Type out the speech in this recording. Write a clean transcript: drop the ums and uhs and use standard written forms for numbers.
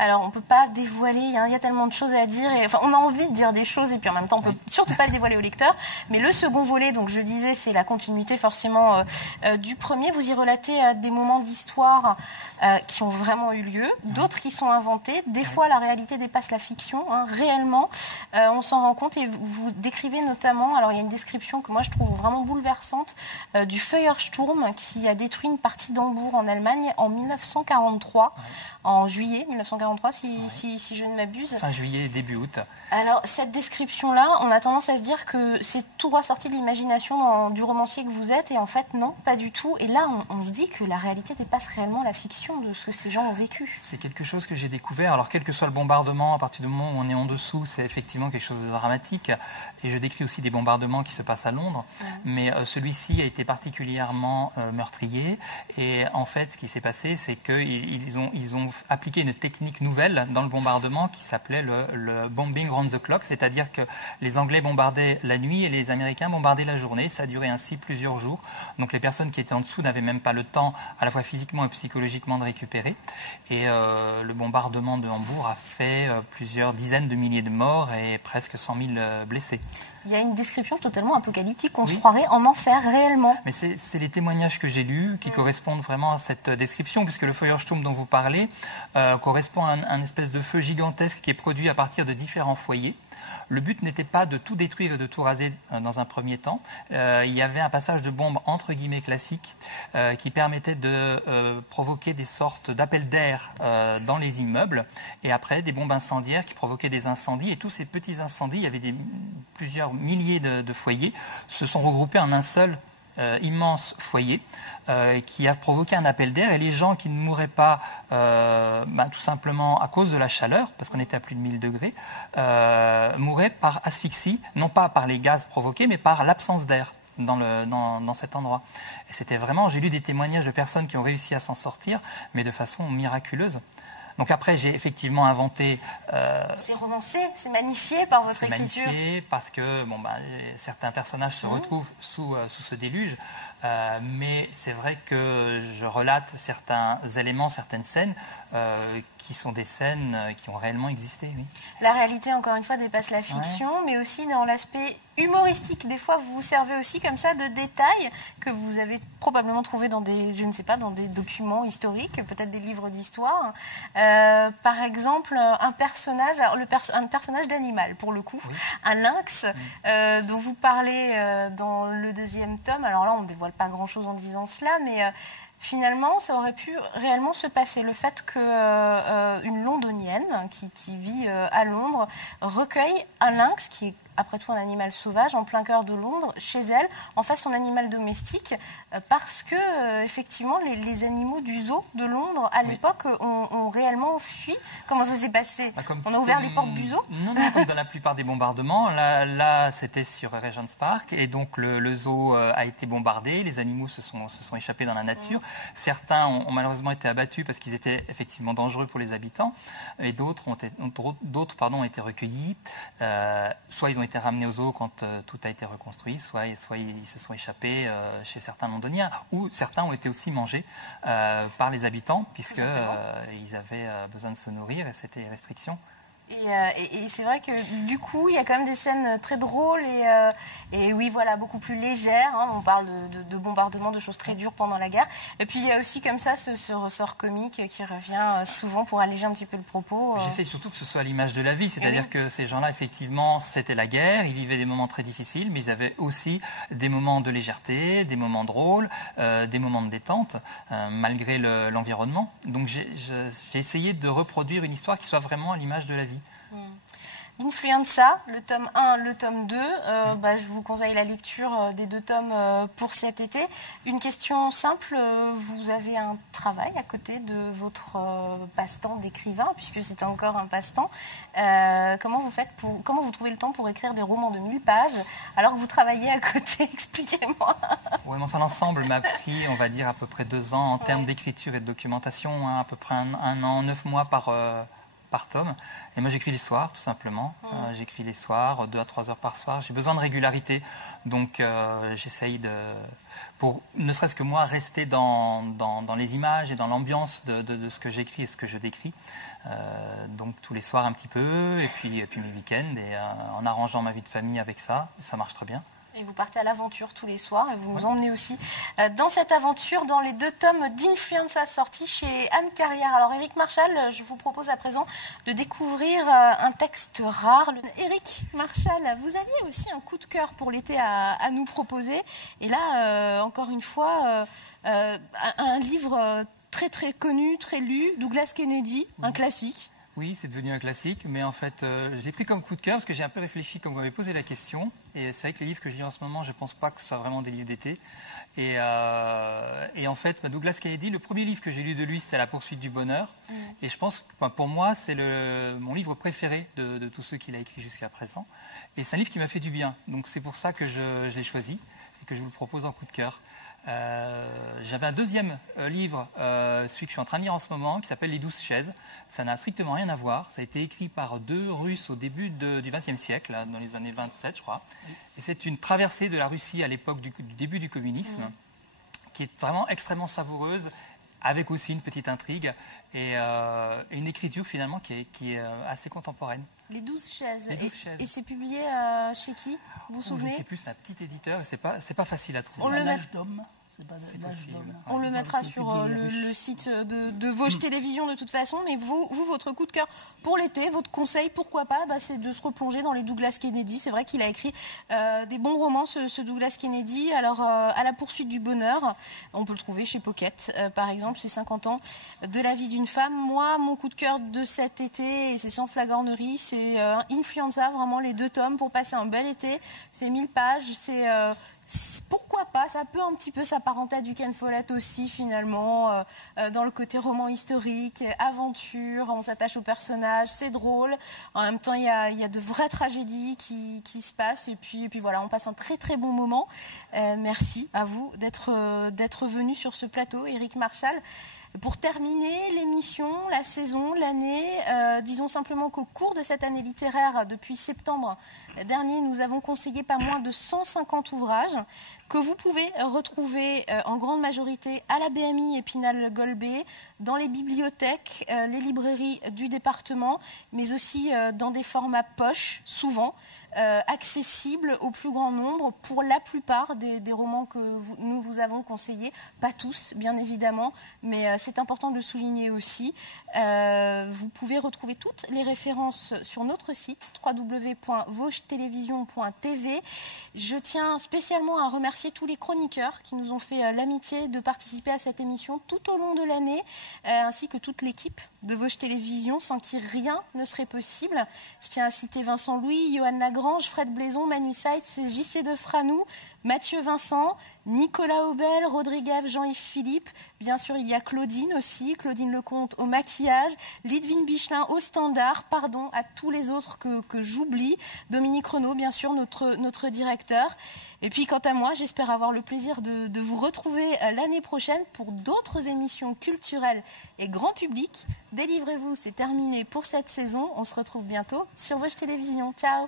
Alors, on ne peut pas dévoiler, il y a tellement de choses à dire. Et, enfin, on a envie de dire des choses et puis en même temps, on ne peut surtout pas le dévoiler au lecteur. Mais le second volet, donc je disais, c'est la continuité forcément du premier. Vous y relatez des moments d'histoire qui ont vraiment eu lieu, d'autres qui sont inventés. Des fois, la réalité dépasse la fiction, réellement. On s'en rend compte et vous décrivez notamment, alors il y a une description que moi je trouve vraiment bouleversante, du Feuersturm qui a détruit une partie d'Hambourg en Allemagne en 1943, en juillet 1943 si je ne m'abuse. Fin juillet, début août. Alors cette description-là, on a tendance à se dire que c'est tout droit sorti de l'imagination du romancier que vous êtes et en fait non, pas du tout. Et là, on se dit que la réalité dépasse réellement la fiction de ce que ces gens ont vécu. C'est quelque chose que j'ai découvert. Alors quel que soit le bombardement, à partir du moment où on est en dessous, c'est effectivement quelque chose de dramatique. Et je décris aussi des bombardements qui se passent à Londres. Mais celui-ci a été particulièrement meurtrier. Et en fait, ce qui s'est passé, c'est qu'ils ont appliqué une technique nouvelle dans le bombardement qui s'appelait le bombing round the clock. C'est-à-dire que les Anglais bombardaient la nuit et les Américains bombardaient la journée. Ça a duré ainsi plusieurs jours. Donc les personnes qui étaient en dessous n'avaient même pas le temps, à la fois physiquement et psychologiquement, de récupérer. Et le bombardement de Hambourg a fait plusieurs dizaines de milliers de morts et presque 100 000 blessés. Il y a une description totalement apocalyptique, on se croirait en enfer réellement. Mais c'est les témoignages que j'ai lus qui correspondent vraiment à cette description, puisque le Feuersturm dont vous parlez correspond à un espèce de feu gigantesque qui est produit à partir de différents foyers. Le but n'était pas de tout détruire et de tout raser dans un premier temps. Il y avait un passage de bombes entre guillemets classique qui permettait de provoquer des sortes d'appels d'air dans les immeubles et après des bombes incendiaires qui provoquaient des incendies. Et tous ces petits incendies, il y avait plusieurs milliers de foyers, se sont regroupés en un seul immense foyer qui a provoqué un appel d'air et les gens qui ne mouraient pas tout simplement à cause de la chaleur, parce qu'on était à plus de 1000 degrés, mouraient par asphyxie, non pas par les gaz provoqués, mais par l'absence d'air dans cet endroit. Et c'était vraiment, j'ai lu des témoignages de personnes qui ont réussi à s'en sortir, mais de façon miraculeuse. Donc après, j'ai effectivement inventé... c'est romancé, c'est magnifié par votre écriture. C'est magnifié parce que certains personnages se retrouvent sous ce déluge. Mais c'est vrai que je relate certains éléments, certaines scènes qui sont des scènes qui ont réellement existé. Oui. La réalité, encore une fois, dépasse la fiction, mais aussi dans l'aspect humoristique. Des fois, vous vous servez aussi comme ça de détails que vous avez probablement trouvés dans des, je ne sais pas, dans des documents historiques, peut-être des livres d'histoire. Par exemple, un personnage d'animal, pour le coup, un lynx, dont vous parlez dans le deuxième tome. Alors là, on ne dévoile pas grand-chose en disant cela, mais finalement, ça aurait pu réellement se passer. Le fait qu'une londonienne qui vit à Londres recueille un lynx, qui est après tout un animal sauvage, en plein cœur de Londres, chez elle, en fait son animal domestique, parce que effectivement les animaux du zoo de Londres à l'époque ont réellement fui. Comment ça s'est passé? On a ouvert les portes du zoo? Non, comme dans la plupart des bombardements. Là c'était sur Regent's Park, et donc le zoo a été bombardé, les animaux se sont échappés dans la nature. Certains ont malheureusement été abattus parce qu'ils étaient effectivement dangereux pour les habitants, et d'autres ont été recueillis. Soit ils ont été ramenés au zoo quand tout a été reconstruit, soit ils se sont échappés chez certains londoniens, ou certains ont été aussi mangés par les habitants, puisqu'ils avaient besoin de se nourrir et c'était restriction. Et c'est vrai que du coup, il y a quand même des scènes très drôles et oui, voilà, beaucoup plus légères. On parle de bombardements, de choses très dures pendant la guerre. Et puis il y a aussi comme ça ce ressort comique qui revient souvent pour alléger un petit peu le propos. J'essaie surtout que ce soit à l'image de la vie, c'est-à-dire que ces gens-là, effectivement, c'était la guerre, ils vivaient des moments très difficiles, mais ils avaient aussi des moments de légèreté, des moments drôles, des moments de détente, malgré l'environnement. Donc j'ai essayé de reproduire une histoire qui soit vraiment à l'image de la vie. Influenza, le tome 1, le tome 2. Je vous conseille la lecture des deux tomes pour cet été. Une question simple, vous avez un travail à côté de votre passe-temps d'écrivain, puisque c'est encore un passe-temps. Comment vous trouvez le temps pour écrire des romans de 1000 pages alors que vous travaillez à côté? Expliquez-moi. Oui, mais enfin l'ensemble m'a pris, on va dire, à peu près 2 ans en termes d'écriture et de documentation, à peu près un an, 9 mois par tome. Et moi, j'écris les soirs, tout simplement. J'écris les soirs, 2 à 3 heures par soir. J'ai besoin de régularité. Donc, j'essaye pour ne serait-ce que moi, rester dans les images et dans l'ambiance de ce que j'écris et ce que je décris. Donc, tous les soirs un petit peu, et puis mes week-ends, et en arrangeant ma vie de famille avec ça marche très bien. Et vous partez à l'aventure tous les soirs et vous nous emmenez aussi dans cette aventure dans les 2 tomes d'Influenza sortis chez Anne Carrière. Alors Éric Marchal, je vous propose à présent de découvrir un texte rare. Éric Marchal, vous aviez aussi un coup de cœur pour l'été à nous proposer. Et là, encore une fois, un livre très très connu, très lu, Douglas Kennedy, un classique. Oui, c'est devenu un classique, mais en fait, je l'ai pris comme coup de cœur parce que j'ai un peu réfléchi quand vous m'avez posé la question. Et c'est vrai que les livres que je lis en ce moment, je ne pense pas que ce soit vraiment des livres d'été. Et en fait, Douglas Kennedy, le premier livre que j'ai lu de lui, c'est À la poursuite du bonheur. Et je pense que pour moi, c'est mon livre préféré de tous ceux qu'il a écrits jusqu'à présent. Et c'est un livre qui m'a fait du bien. Donc c'est pour ça que je l'ai choisi et que je vous le propose en coup de cœur. J'avais un deuxième livre, celui que je suis en train de lire en ce moment, qui s'appelle Les 12 chaises. Ça n'a strictement rien à voir. Ça a été écrit par 2 Russes au début du XXe siècle, dans les années 27, je crois. Et c'est une traversée de la Russie à l'époque du début du communisme, qui est vraiment extrêmement savoureuse, avec aussi une petite intrigue et une écriture finalement qui est assez contemporaine. Les 12 chaises. Les 12 chaises. Et c'est publié chez qui? Vous vous souvenez? Je ne sais plus, c'est un petit éditeur et c'est pas facile à trouver. On le met... d'homme. On le mettra sur le site de Vosges Télévision de toute façon. Mais vous, votre coup de cœur pour l'été, votre conseil, pourquoi pas, c'est de se replonger dans les Douglas Kennedy. C'est vrai qu'il a écrit des bons romans, ce Douglas Kennedy. Alors, À la poursuite du bonheur, on peut le trouver chez Pocket, par exemple, c'est 50 ans de la vie d'une femme. Moi, mon coup de cœur de cet été, et c'est sans flagornerie, c'est Influenza, vraiment les 2 tomes pour passer un bel été. C'est 1000 pages, c'est... pourquoi pas, ça peut un petit peu s'apparenter à du Ken Follett aussi finalement, dans le côté roman historique, aventure, on s'attache aux personnages, c'est drôle. En même temps, il y a de vraies tragédies qui se passent et puis voilà, on passe un très très bon moment. Merci à vous d'être venu sur ce plateau, Éric Marchal. Pour terminer l'émission, la saison, l'année, disons simplement qu'au cours de cette année littéraire, depuis septembre dernier, nous avons conseillé pas moins de 150 ouvrages que vous pouvez retrouver en grande majorité à la BMI Épinal-Golbet, dans les bibliothèques, les librairies du département, mais aussi dans des formats poche, souvent. Accessible au plus grand nombre pour la plupart des romans que nous vous avons conseillés, pas tous bien évidemment, mais c'est important de le souligner aussi. Vous pouvez retrouver toutes les références sur notre site www.vosgetelevision.tv. Je tiens spécialement à remercier tous les chroniqueurs qui nous ont fait l'amitié de participer à cette émission tout au long de l'année, ainsi que toute l'équipe de Vosges Télévision, sans qui rien ne serait possible. Je tiens à citer Vincent Louis, Johan Lagrange, Fred Blaison, Manu Seitz, JC de Franou, Mathieu Vincent, Nicolas Aubel, Rodriguez, Jean-Yves Philippe. Bien sûr, il y a Claudine aussi, Claudine Lecomte au maquillage, Lidvine Bichelin au standard, pardon à tous les autres que j'oublie, Dominique Renaud, bien sûr, notre directeur. Et puis, quant à moi, j'espère avoir le plaisir de vous retrouver l'année prochaine pour d'autres émissions culturelles et grand public. Délivrez-vous, c'est terminé pour cette saison. On se retrouve bientôt sur Vosges Télévision. Ciao!